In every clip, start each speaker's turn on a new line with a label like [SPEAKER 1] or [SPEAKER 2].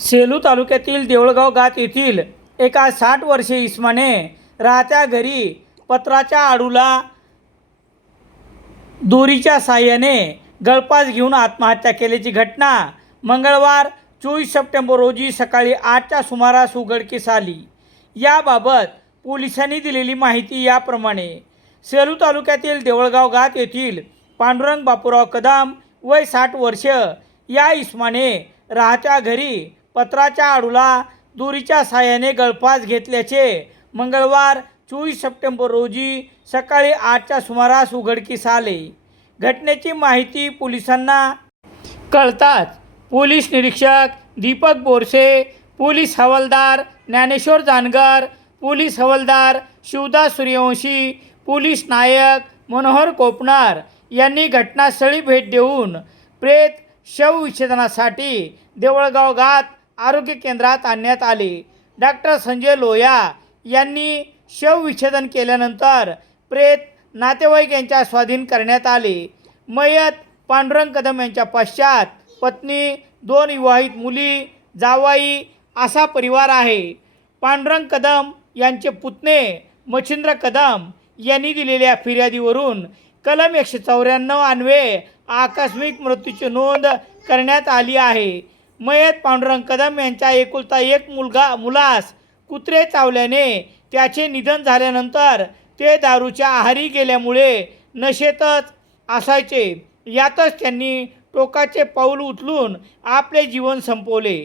[SPEAKER 1] सेलू तालुक्यातील देऊळगाव गात येथील एका साठ वर्षे इस्माने राहत्या घरी पत्राच्या आडूला दोरीच्या साह्याने गळपास घेऊन आत्महत्या केल्याची घटना मंगळवार चोवीस सप्टेंबर रोजी सकाळी आठच्या सुमारास उघडकीस आली. याबाबत पोलिसांनी दिलेली माहिती याप्रमाणे सेलू तालुक्यातील देवळगाव गात येथील पांडुरंग बापूराव कदम वय साठ वर्ष या इस्माने राहत्या घरी पत्राच्या आडूला दोरीच्या साह्याने गळफास घेतल्याचे मंगळवार चोवीस सप्टेंबर रोजी सकाळी आठच्या सुमारास उघडकीस आले. घटनेची माहिती पोलिसांना कळताच पोलीस निरीक्षक दीपक बोरसे पोलीस हवालदार ज्ञानेश्वर जानगर पोलीस हवालदार शिवदास सूर्यवंशी पोलीस नायक मनोहर कोपणार यांनी घटनास्थळी भेट देऊन प्रेत शवविच्छेदनासाठी देवळगाव गात आरोग्य केंद्रात आणण्यात आले. डॉक्टर संजय लोया यांनी शवविच्छेदन केल्यानंतर प्रेत नातेवाईक यांच्या स्वाधीन करण्यात आले. मयत पांडुरंग कदम यांच्या पश्चात पत्नी दोन विवाहित मुली जावाई असा परिवार आहे. पांडुरंग कदम यांचे पुतणे मच्छिंद्र कदम यांनी दिलेल्या फिर्यादीवरून कलम एकशे चौऱ्याण्णव अन्वे आकस्मिक मृत्यूची नोंद करण्यात आली आहे. मयत पांडुरंग कदम यांच्या एकुलता एक मुलगा मुलास कुत्रे चावल्याने त्याचे निधन झाल्यानंतर ते दारूच्या आहारी गेल्यामुळे नशेतच असायचे. यातच त्यांनी टोकाचे पाऊल उचलून आपले जीवन संपवले.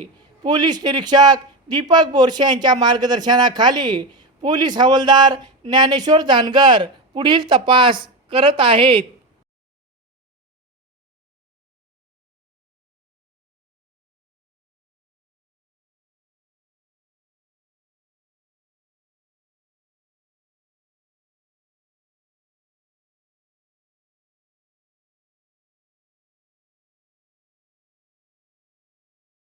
[SPEAKER 1] पोलीस निरीक्षक दीपक बोरसे यांच्या मार्गदर्शनाखाली पोलीस हवालदार ज्ञानेश्वर जानगर पुढील तपास करत आहेत.